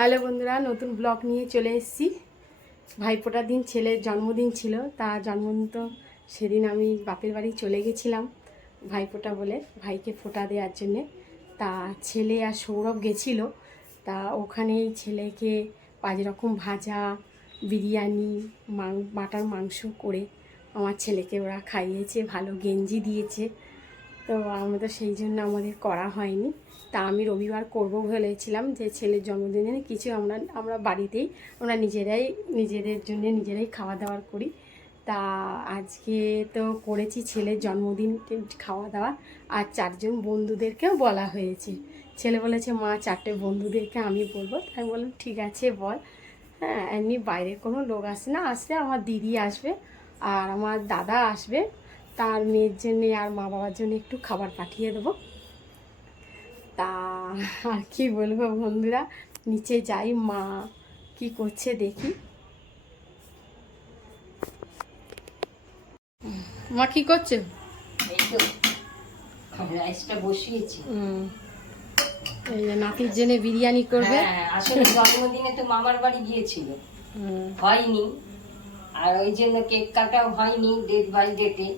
Hello বন্ধুরা, নতুন blog নিয়ে চলে এসেছি। ভাইফোঁটার দিন ছেলের জন্মদিন ছিল, তা জন্মদিন তো সেদিন আমি বাপের বাড়ি চলে গেছিলাম ভাইফোঁটা বলে, ভাইকে ফোঁটা দেওয়ার জন্যে। তা ছেলে আর সৌরভ গেছিলো, তা ওখানেই ছেলেকে 5 রকম ভাজা, বিরিয়ানি, বাটার মাংস করে আমার ছেলেকে ওরা খাইয়েছে, ভালো গেঞ্জি দিয়েছে। তো আমাদের সেই জন্য আমাদের করা হয়নি। তা আমি রবিবার করব বলেছিলাম, যে ছেলের জন্মদিনে কিছু আমরা বাড়িতেই আমরা নিজেদের জন্য নিজেরাই খাওয়া দাওয়া করি। তা আজকে তো করেছি ছেলের জন্মদিন খাওয়া দাওয়া, আর 4 জন বন্ধুদেরকেও বলা হয়েছে। ছেলে বলেছে মা 4টে বন্ধুদেরকে আমি বলবো। তাই আমি বললাম ঠিক আছে বল। হ্যাঁ, এমনি বাইরের কোনো লোক আসে না, আসলে আমার দিদি আসবে আর আমার দাদা আসবে, তার মেয়ের জন্যে আর মা বাবার জন্য একটু খাবার পাঠিয়ে দেবো। তা আর কি বলবো বন্ধুরা, নিচে যাই, মা কি করছে দেখি। মা কি করছে? এই তো রাইসটা বসিয়েছি। এই যে নাতির জন্য বিরিয়ানি করবে। আসলে জন্মদিনে তো মামার বাড়ি গিয়েছিল, হয়নি, আর ওই জন্য কেক কাটাও হয়নি ডেট বাই ডেটে।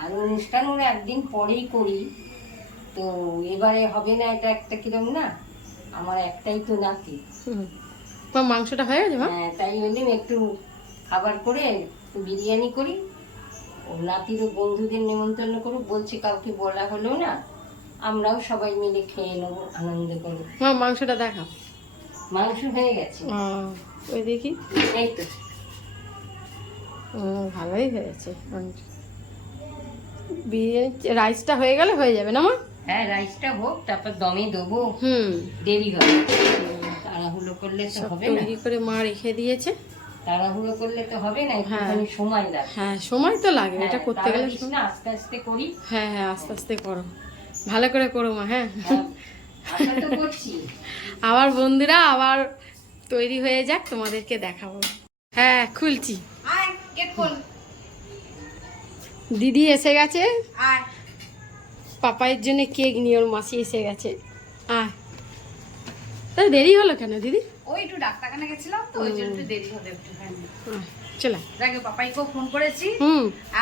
আর অনুষ্ঠান ওরা একদিন পরেই করি, তো এবারে হবে না, এটা একটা কিরম না, আমার একটাই তো নাতি। মাংসটা হয়ে গেছে? হ্যাঁ, তাই বললাম একটু খাবার করে একটু বিরিয়ানি করি, ও নাতিরও বন্ধুদের নেমন্তন্ন করুক, বলছে কাউকে বলা হলো না, আমরাও সবাই মিলে খেয়ে নেবো আনন্দ করে। মাংসটা দেখা, মাংস হয়ে গেছে, ওই দেখি। এই তো ভালোই হয়েছে মাংস। বিরিয়ানি রাইসটা হয়ে গেলে হয়ে যাবে না মা? হ্যাঁ, রাইসটা হোক, তারপর দমে দেবো, দেরি হবে, তাড়াহুড়ো করলে তো হবে না। তৈরি করে মা রেখে দিয়েছে, তাড়াহুড়ো করলে তো হবে না, একটুখানি সময় লাগে। হ্যাঁ, সময় তো লাগে, এটা করতে গেলে আস্তে আস্তে করি। হ্যাঁ হ্যাঁ, আস্তে আস্তে করো, ভালো করে করো মা। হ্যাঁ, আশা তো করছি। আবার বন্ধুরা আবার তৈরি হয়ে যাক, তোমাদেরকে দেখাবো। হ্যাঁ, খুলছি। দিদি এসে গেছে, পাপাইয়ের জন্য কেক নিয়ে ওর মাসি এসে গেছে। তাই দেরি হলো কেন দিদি? ওই একটু ডাক্তারখানা গেছিলাম তো, ওই জন্য একটু দেরি হলো একটুখানি। চলো, দেখো পাপাইকেও ফোন করেছি,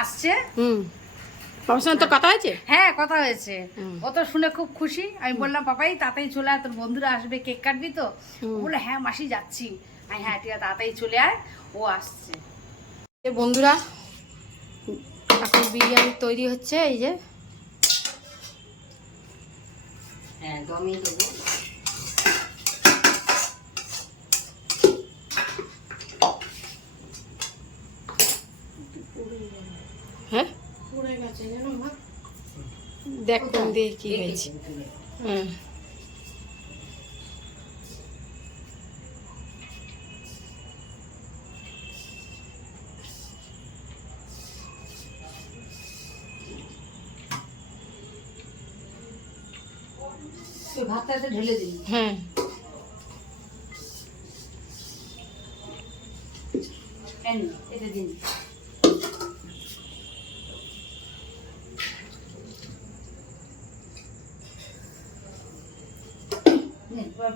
আসছে। বাবার সঙ্গে তো কথা হয়েছে? হ্যাঁ, কথা হয়েছে। ও তো শুনে খুব খুশি। আমি বললাম পাপাই তাড়াতাড়ি চলে আয়, তোর বন্ধুরা আসবে, কেক কাটবি তো? বললো হ্যাঁ মাসি যাচ্ছি। হ্যাঁ ঠিক আছে, তাড়াতাড়ি চলে আয়, ও আসছে। বন্ধুরা এখন বিরিয়ানি তৈরি হচ্ছে, এই যে। হ্যাঁ, দমে দেবো। হ্যাঁ, দেখ কোন দিয়ে কি হয়েছে। হ্যাঁ, ভাতটাতে ঢেলে দিই। হ্যাঁ, এটা দিন।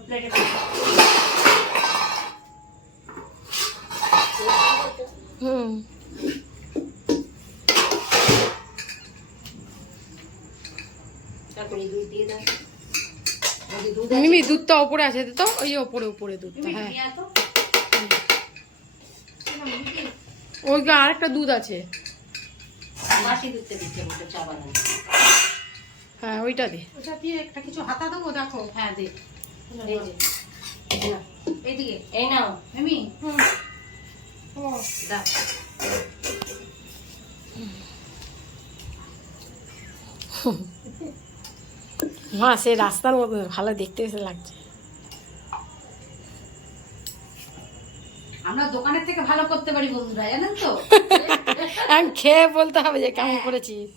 প্লেটে তারপরে দুধ দিয়ে দাও। মিমি দুধটা ওপরে আছে তো, ওই ওপরে ওপরে দুধটা। হ্যাঁ, ওই আরেকটা দুধ আছে। বাসি দুধটা দিতে হবে, চা বানানো। হ্যাঁ, ওইটা দে। ওটা দিয়ে একটা কিছু হাতা দেবো, দেখো। হ্যাঁ দে, এই যে এইদিকে এই নাও আমি দাও। মা সে রাস্তার মতো ভালো দেখতে এসে লাগছে। আমরা দোকানের থেকে ভালো করতে পারি বন্ধুরা, জানেন তো। আমি খেয়ে বলতে হবে যে কেমন করেছিস।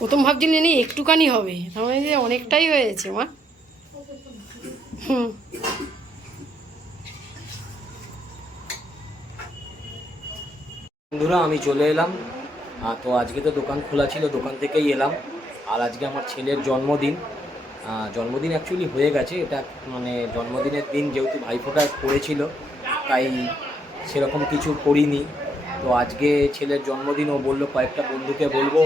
প্রথম ভাবছিলেন একটুখানি হবে, তার মানে যে অনেকটাই হয়েছে মা। হুম। বন্ধুরা আমি চলে এলাম। তো আজকে তো দোকান খোলা ছিল, দোকান থেকেই এলাম। আর আজকে আমার ছেলের জন্মদিন। জন্মদিন অ্যাকচুয়ালি হয়ে গেছে, এটা মানে জন্মদিনের দিন যেহেতু ভাইফোঁটা পড়েছিল তাই সেরকম কিছু করিনি। তো আজকে ছেলের জন্মদিন, ও বললো কয়েকটা বন্ধুকে বলবো,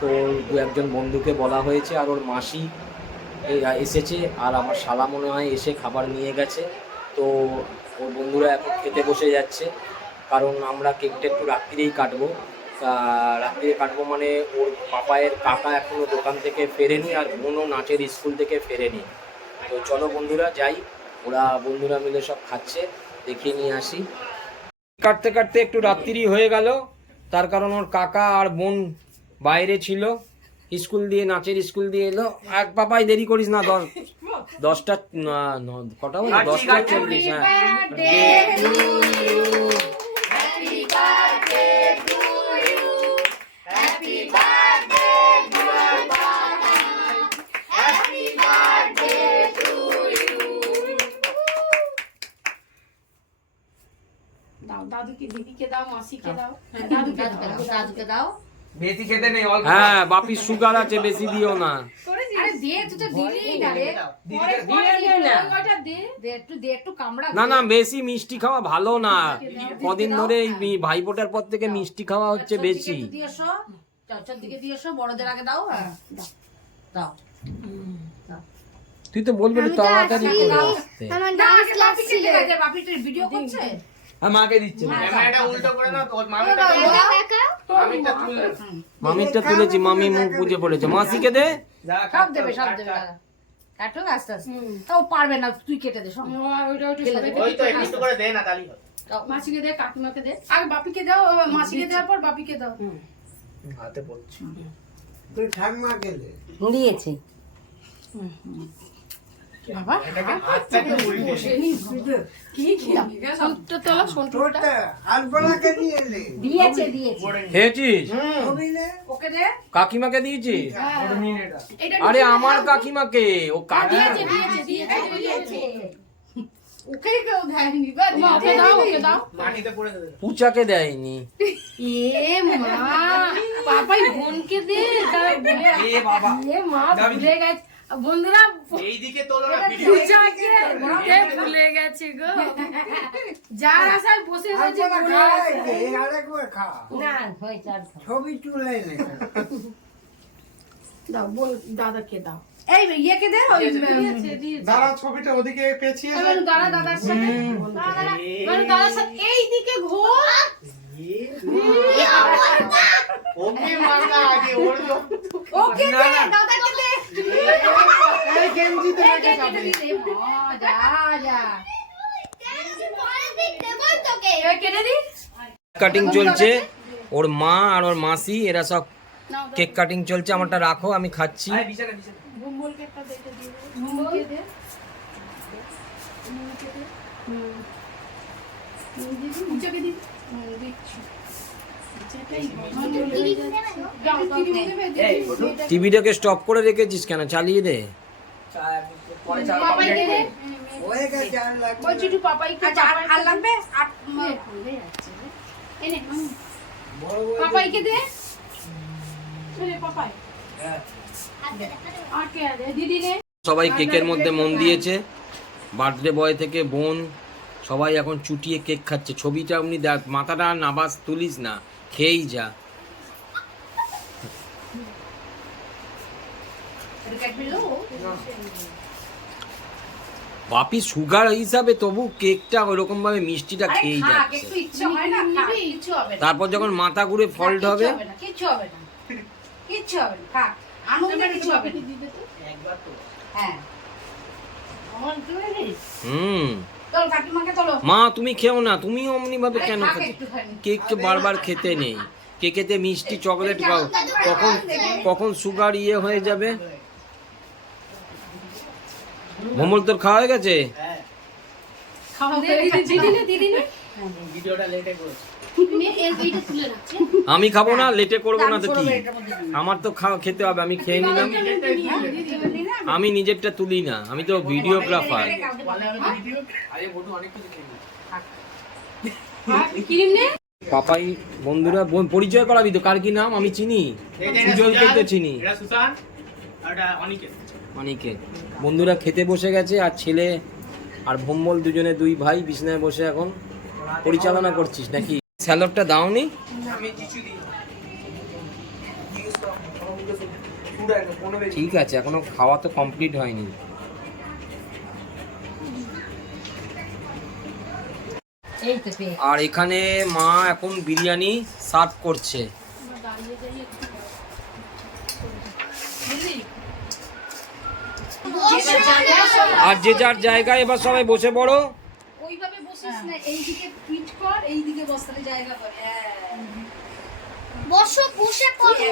তো দু একজন বন্ধুকে বলা হয়েছে। আর ওর মাসি এসেছে, আর আমার শালা মনে হয় এসে খাবার নিয়ে গেছে। তো ওর বন্ধুরা এখন খেতে বসে যাচ্ছে, কারণ আমরা কেকটা একটু রাত্রিরেই কাটবো। রাত্রিরে কাটবো মানে ওর পাপায়ের কাকা এখনও দোকান থেকে ফেরেনি, আর বোনও নাচের স্কুল থেকে ফেরেনি। তো চলো বন্ধুরা যাই, ওরা বন্ধুরা মিলে সব খাচ্ছে, দেখিয়ে নিয়ে আসি। কাটতে কাটতে একটু রাত্রি হয়ে গেল, তার কারণ ওর কাকা আর বোন বাইরে ছিল, স্কুল দিয়ে নাচের স্কুল দিয়ে এলো। আর পাপাই দেরি করিস না, 10টা কটা বলে 10:40। দাও, দাদুকে, দিদিকে দাও, মাসিকে দাও। হ্যাঁ, দাদুকে দাও। বেশি খেতে নেই, অল্প। হ্যাঁ বাপি সুগার আছে, বেশি দিও না। আরে দে, তুই তো দিলি না রে। দে একটু কামড়া। না না, বেশি মিষ্টি খাওয়া ভালো না। কদিন ধরে এই ভাইফোঁটার পর থেকে মিষ্টি খাওয়া হচ্ছে বেশি। চাচার দিকে দিয়ে এসো, বড়দের আগে দাও। হ্যাঁ দাও। তুই তো বলবি তাড়াতাড়ি করে আসতে। আমার ডান্স ক্লাস ছিল। বাপি তুই ভিডিও করছে? আর মাকে দিচ্ছে না। ক্যামেরাটা উল্টো করে নাও, তোর মামিটা তুলে। মামিরটা তুলেছি, মামি মুখ বুঝে পড়েছে। মাসিকে দে। সব দেবে দাদা। কাটো আস্তে আস্তে। তাও পারবে না, তুই কেটে দে সব। ওই তো একটু করে দে না, তালি হবে। মাসিকে দে, কাকিমাকে দে, আগে বাপিকে দাও, মাসিকে দেওয়ার পর বাপিকে দাও। হাতে পড়ছি। তুই ঠাকুমা গেলে দিয়েছে বাবা হাতটাকে উল্টে কি সন্টটা তোলা, সন্টটা তোরটা আলপনাকে নিয়ে এলে দিয়েছে খেয়েছিস? অভিনে ওকে দে। কাকিমাকে দিয়েছিস? এটা আরে আমার কাকিমাকে, ও কাকি দিয়েছে। ওকে কেউ দেয়নি, বা ওকে দাও, ওকে দাও। মাটিতে পড়ে দেবে। পুচাকে দেয়নি। এ মা, পাপাই বোনকে দে, তারা ভুলে এ বাবা, এ মা ভুলে গেছে বন্ধুরা, এইদিকে তোলো না, ভিডিও। পূজাকে ভুলে গেছে গো। যার আশায় বসে রয়েছে আলপনা ভুলে গেছে। খাওয়াইছে, আরেকবার খা না হয়েছে আর খাও। ছবি তুলে নে দাও, বল দাদাকে দাও। এই ইয়েকে দে, ওই দাঁড়া, ছবিটা ওদিকে পেঁচিয়ে এবার দাদা, দাদার সাথে দাদার সাথে এই দিকে ঘোর। ওকে মারনা আগে, ওর জন্য। ওকে না, দে, না। দাদাকে দে। এই গেঞ্জিতে লেগে যাবে। যা যা। এবার কেটে দি। কাটিং চলছে, ওর মা আর ওর মাসি এরা সব কেক কাটিং চলছে। আমারটা রাখো, আমি খাচ্ছি। আয়, বিছানা, বিছানা। বুমবুলকে একটা দেখে দিও। বুমবুলকে দে। বুমবুলকে দে। দিদি, পূজাকে দি। দিচ্ছি। যেটাই দাও, দিদি দেবে, এই, দিদি এটা টিভিটাকে স্টপ করে রেখেছিস কেন? চালিয়ে দে। পরে চাল পাপাইকে দে। হয়ে গেছে আর লাগবে বলছি একটু পাপাইকে, আচ্ছা আর লাগবে? আর ভুলে যাচ্ছে রে। এনে, বড় বড় পাপাইকে দে। চলে পাপাই। হ্যাঁ। আর কে আছে? দিদি নে। সবাই কেকের মধ্যে মন দিয়েছে। বার্থডে বয় থেকে বোন সবাই এখন চুটিয়ে কেক খাচ্ছে। ছবিটা এমনি দেখ, মাথাটা নাবাজ তুলিস না, খেয়েই যা। বাপি সুগার হিসাবে তবু কেকটা ওরকম ভাবে মিষ্টিটা খেয়েই যাচ্ছে। একটু ইচ্ছে হয় না, কিছু হবে না। তারপর যখন মাথা ঘুরে ফল্ট হবে, কিচ্ছু হবে না। কিচ্ছু হবে না, থাক। আনন্দে কিছু হবে না। একবার তো। হ্যাঁ। আমার তুলে নিস। তোর কাকিমাকে তোলো। মা তুমি খেও না, তুমি অমনি ভাবে আরে কেন খাক খাচ্ছ? একটুখানি। কেককে বারবার খেতে নেই। কেকেতে মিষ্টি চকলেট কখন কখন সুগার হয়ে যাবে। ভোমল তোর খাওয়া হয়ে গেছে? হ্যাঁ, দিদি নে, দিদি নে। ভিডিওটা লেটে করেছি। নে, এইটা তুলে রাখছে। আমি খাবো না, লেটে করবো না তো কি? এটার মধ্যে দিই। আমার তো খেতে হবে, আমি খেয়ে নিলাম। দিদি না, আমি নিজেরটা তুলি না, আমি তো ভিডিওগ্রাফার। আরে বটু অনেক কিছু খেয়ে ক্রিম নে পাপাই বন্ধুরা পরিচয় করাবি তো, কার কি নাম আমি চিনি, সুজলকে তো চিনি, এটা সুশান্ত আর এটা অনিকেত। অনেকে বন্ধুরা খেতে বসে গেছে, আর ছেলে আর ভম্বল দুজনে দুই ভাই বিছনায় বসে এখন পরিচালনা করছিস নাকি? স্যালাডটা দাওনি? আমি কিছু দিই ঠিক আছে, এখনো খাওয়া তো কমপ্লিট হয়নি। এই তো পেয়ে আর এখানে মা এখন বিরিয়ানি সার্ভ করছে। আর যে যার জায়গায় এবার সবাই বসে পড়ো। ওইভাবে বসিস না, এইদিকে পিঠ কর, এইদিকে বসতে জায়গা কর। বসো, বসে পড়ো।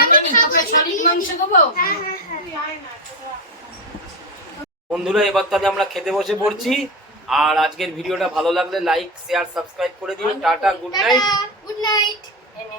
আমি খাবো সলিড মাংস দেবো। বন্ধুরা এবার তাহলে আমরা খেতে বসে পড়ছি। আর আজকের ভিডিওটা ভালো লাগলে লাইক শেয়ার সাবস্ক্রাইব করে দিও। Tata, good night. Good night. এনে